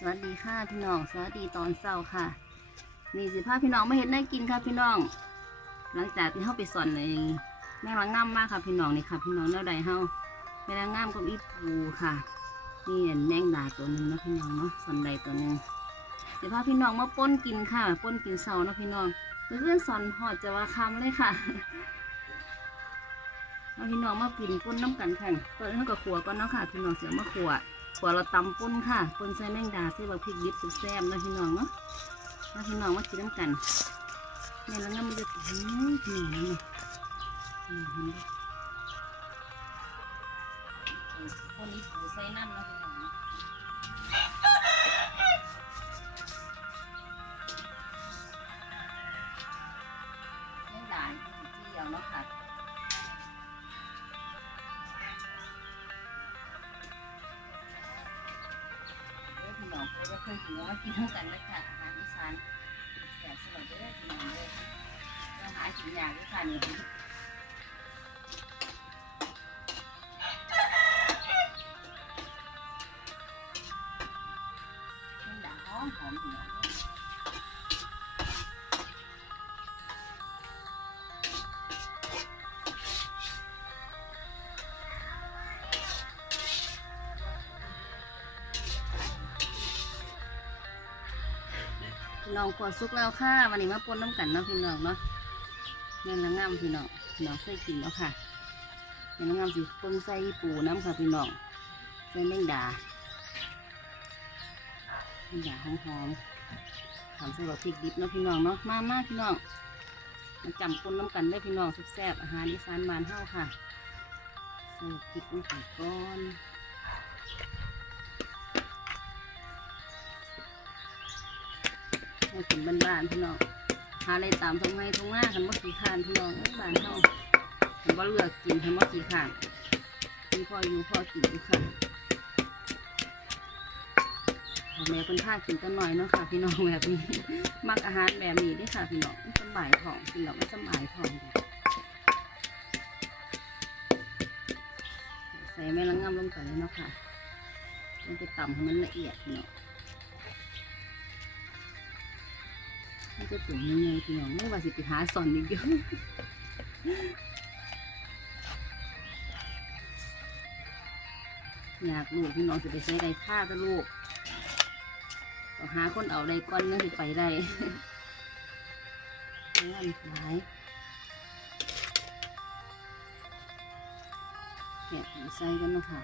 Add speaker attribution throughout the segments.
Speaker 1: สวัสดีค่ะพี่น้อง สวัสดีตอนเช้าค่ะ นี่สิพาพี่น้องมาเห็นได้กินค่ะพี่น้อง หลังจากที่เฮาไปสอนในแม่ละง่ามมากค่ะพี่น้องนี่ค่ะ พี่น้องแนวใดเฮาแม่ละง่ามกับอีปูค่ะ นี่อันแมงดาตัวหนึ่งนะพี่น้องเนาะสอนใดตัวหนึ่งเดี๋ยวพาพี่น้องมาป้นกินค่ะป้นกินเช้านะพี่น้องเพื่อนสอนหอดจะว่าคำเลยค่ะเอาพี่น้องมากินป้นน้ำกันค่ะก่อนอื่นเราก็ขัวก่อนเนาะค่ะ พี่น้องเสียมาขัว ขัวเราตำป้นค่ะปุ้นใส่แมงดาใส่บักพริกดิบสุดแซ่บๆนะพี่น้องเนาะนะพี่น้องมากินน้ำกันแม่แล้วน้ำมันจะอื้อพี่น้องนี่อื้อหือคนนี้ใส่น้ำนะพี่น้อง เพื่อเคยกินว่กินเท่ากันเลยค่ะอาหารอีสานแสบสลัดเด้อพี่น้องเลยต้องหากินยากด้วยค่ะนี่มัน พี่น้องขวดซุกแล้วค่ะวันนี้มาปนน้ำกันเนาะพี่น้องเนาะแม่นละงามพี่น้องพี่น้องเคยกินแล้วค่ะแม่นละงามสิปนใส่ปูน้ำค่ะพี่น้องใส่แมงดาแมงดาหอมๆทำใส่บักพริกดิบเนาะพี่น้องเนาะมามาพี่น้องมาจำปนน้ำกันได้พี่น้องแซ่บอาหารอีสานบานเฮาค่ะใส่พริกลงไปก่อน ให้กินบ้านๆพี่น้องหาอะไรตามตรงไงตรงหน้ากันว่ากี่ขานพี่น้องเอ้ยบ้านเฮาเห็นว่าเลือกกินเห็นว่ากี่ขานกินพออยู่พ่อกินอยู่ค่ะแม่เพิ่นพากินกันหน่อยเนาะค่ะ พี่น้องแบบนี้มักอาหารแบบนี้ด้วยค่ะพี่น้องมันสบายท้องพี่น้องมันสบายท้องใส่แม่ละงำลงไปเลยเนาะค่ะลงไปต่ำให้มันละเอียดพี่น้อง จะตุ๋นยังไงพี่น้องไม่ว่าสิไปหาสอนอีกเยอะอยากลูกพี่น้องจะไปใช้ไรค่าก็ลูกต้องหาคนเอาได้ก้อนนั่นสิไปได้งานหลายแกะใส่กันเนาะค่ะ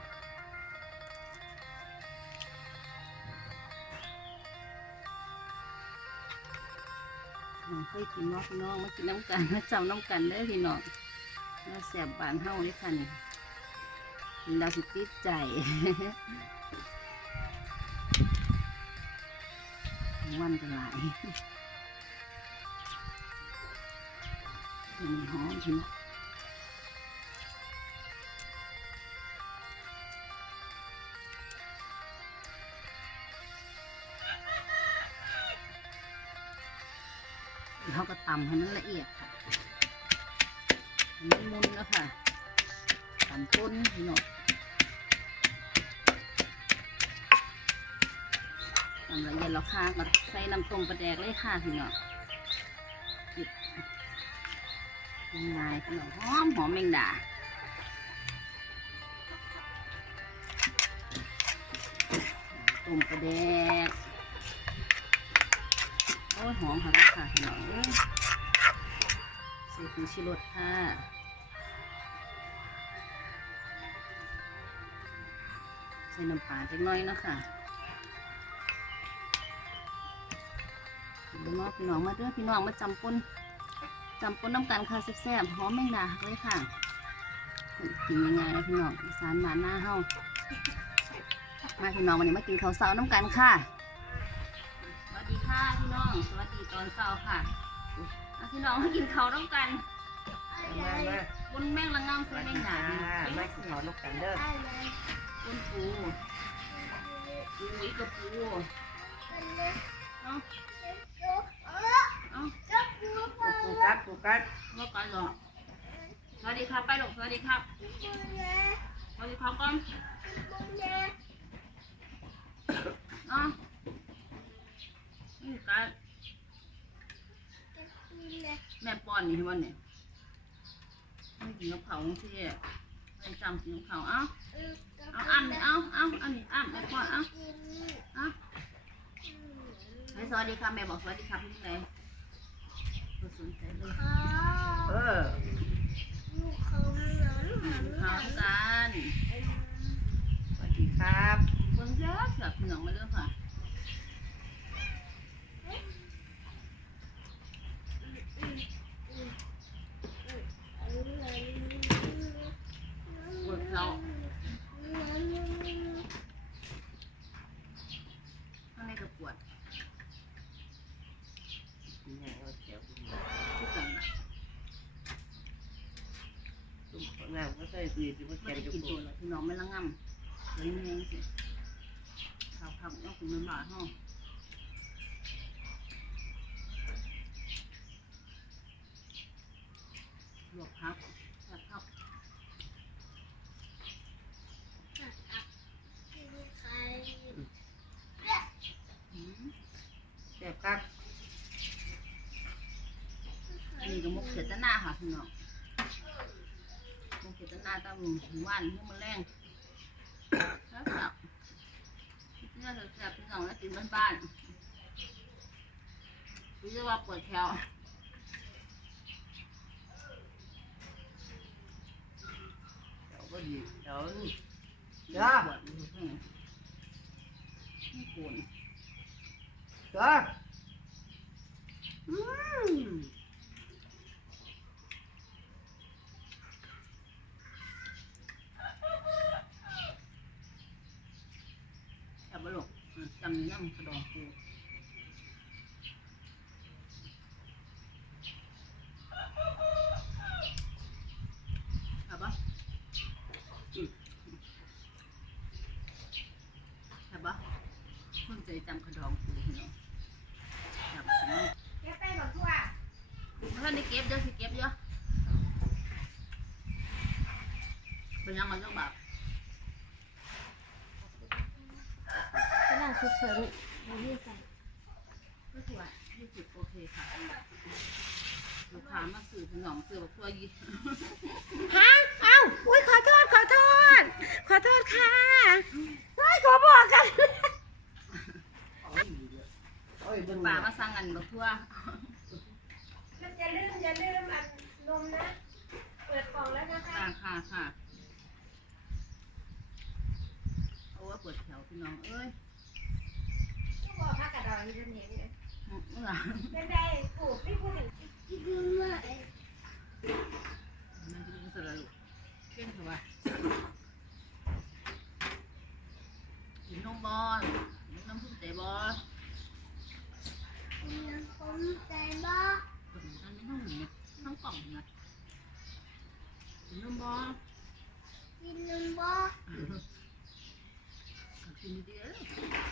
Speaker 1: เคยกินน้องพี่น้องมากินน้ำกันมาจำน้ำกันได้พี่น้องมาแสบบานเฮาเลยค่ะนี่เราสิติดใจวันกันหลายมีหอมพี่น้อง เขาก็ตำให้มันละเอียดค่ะมันมุนแล้วค่ะตำป้นพี่น้องตำละเอียดแล้วค่ะก็ใส่น้ำต้มปลาแดกเลยค่ะพี่น้องจิบง่ายๆพี่น้องหอมหอมแมงดาต้มปลาแดกโอ้ยหอมค่ะลูกค่ะพี่น้อง เอ้ยใส่ผงชูรสค่ะ ใส่น้ำปลาเล็กน้อยเนาะค่ะพี่น้องพี่น้องมาเด้อพี่น้องมาจำปนจำปนน้ำกันค่ะแซ่บๆหอมแมงดาเลยค่ะกินยังไงนะพี่น้องสานมาหน้าเฮามาพี่น้องวันนี้มากินข้าวเช้าน้ำกันค่ะสวัสดีค่ะพี่น้องสวัสดีตอนเช้าค่ะ เอาพี่น้องมากินข้าวต้องกัน
Speaker 2: มามา
Speaker 1: บนแม่งละง่ำใส่แม่งหนาดี
Speaker 2: มากินข้าวนกกันเด้อบ
Speaker 1: นปูปูอีกกับปูเอาเอา
Speaker 2: กูกัดกูกัด
Speaker 1: ว่าไปหรอกสวัสดีครับไปหรอกสวัสดีครับสวัสดีครับก่อนเอาอนนี้ให้มันเนี่ยไม่กินกับเขาที่ไม่จำกินกับเขาเอ้าเอาอันนี้เอาเอาอันนี้อันไม่พอเอาเอาให้สวัสดีค่ะแม่บอกสวัสดีค่ะพี่เลยบ่สนใจเลย
Speaker 2: เออ
Speaker 1: ข้าวกัน
Speaker 2: สวัสดีครับ
Speaker 1: เบิ่งเยอะเกือบพี่น้องมาเด้อค่ะปวดเขาข้างในก็ป วด
Speaker 2: นี่ไงเอาแถวขึ้นมา
Speaker 1: ทุกอย่างนะ
Speaker 2: ตุ้มข้างหน้าก็ใส่ดีที่ว่าแก
Speaker 1: ไม่
Speaker 2: น
Speaker 1: ได้
Speaker 2: จะ
Speaker 1: กิน
Speaker 2: ป
Speaker 1: ตัว
Speaker 2: วด
Speaker 1: เลยพี่น้องไม่ละง่ำเลยนี่เองสิข้าวข้าวต้องกินมันหลายห้องลวกพักแซ่บครับอืม
Speaker 2: แซ่บครับ
Speaker 1: อันนี้ก็มุกเขียดหน้าค่ะพี่น้องมุกเขียดหน้าตั้งถึงวันที่มันแรงแล้วแบบเนี่ยแซ่บๆพี่น้องแล้วกินบ้านๆรู้สึกว่าปวดแขว
Speaker 2: เดี๋ยวก็ดีเดี๋ยวนี่
Speaker 1: ป
Speaker 2: จ้าว
Speaker 1: ดอยู่ข้าปวด
Speaker 2: จ้าอืม
Speaker 1: แบบลกจำนี่น้ำกระดองปูแซ่บปะอืมแซ่บปะคนใจจำกระดองปูเน้องแซ่บพี่น้อง
Speaker 2: แกไปบอกทั่ว
Speaker 1: ถ้าได้เก็บเดี๋ยวสิเก็บเยอะเป็นยังไงเจ้าบ่าว
Speaker 3: ระดาษฉุกเราเรียกกัน
Speaker 1: ก็ถือว่ายี่สิบโอเคค่ะลูกค้ามาซื้อขนมซื้อแบบตัวยี่
Speaker 3: ฮะเอ้าอุ้ยขอโทษขอโทษ ขอโทษค่ะไม่ขอบอกกัน
Speaker 2: เดิน
Speaker 1: ป่ามาสั่งกันแบบทั่ว
Speaker 3: มันจะลืมอย่าลืมอัดนมนะ เปิดกล่องแล้วนะคะ
Speaker 1: ค่ะค่ะค่ะโอ้ยปวดแถวพี่น้องเอ้ย
Speaker 3: บอกพักกระดองอยู่ตรงนี้เลย
Speaker 1: เมื่อ
Speaker 3: เป็นได้ผูกไม่พูดถึงลืมเลย
Speaker 1: มันจะเป็นสระลูกเก่งเถอะวะกินนมบอลกินน้ำพึ่งเตะบอล
Speaker 3: ผมใจบ้า
Speaker 1: ตรงนั้นไม่ต้องหนีนะต้องกล่องนะกินนมบอล
Speaker 3: กินนมบ้า
Speaker 1: กินดีๆเอ้ยกินดีๆกินเนี่ย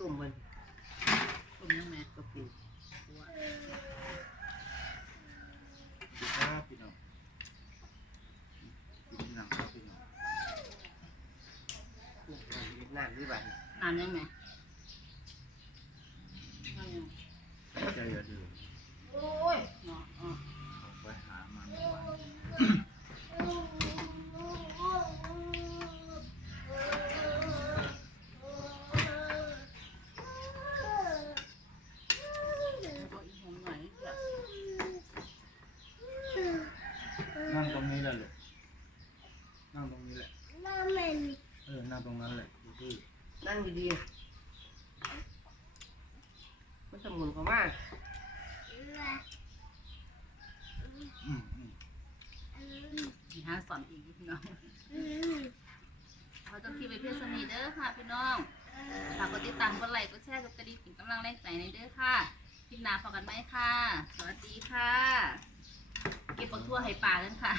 Speaker 2: ตุ่มมัน
Speaker 1: ต้มยังไง
Speaker 2: ก็ปู
Speaker 4: ครับพี่น้องพี่น้องครับพี่น้อง
Speaker 2: ปูอีกนานด้วยบัดนี้
Speaker 1: นานยังไงนานยัง
Speaker 4: ใจอย่าดื้อ
Speaker 1: โอ้ยเนาะอ๋อ
Speaker 4: ออกไปหามันเมื่อวาน
Speaker 1: แล้วก็อีกหงหน่อยแบบ
Speaker 4: นั่งตรงนี้แหละลูกนั่งตรงนี้แหละ
Speaker 3: น้ำมัน
Speaker 4: เออ นั่งตรงนั้นแหละดื้อ
Speaker 2: นั่ง ดีๆ มันจะหมุนเข้ามา
Speaker 4: ๆอืมอืม
Speaker 1: มีหาสอนอีกพี่น้องเขาต้องที่ไปเพื่อนสนิทเด้อค่ะพี่น้องฝากกดติดตามกดไลค์กดแชร์กดกระดิ่งเป็นกำลังแรงใจในเด้อค่ะคลิปหน้าพบกันไหมค่ะ สวัสดีค่ะ เก็บบักทั่วให้ป่ากันค่ะ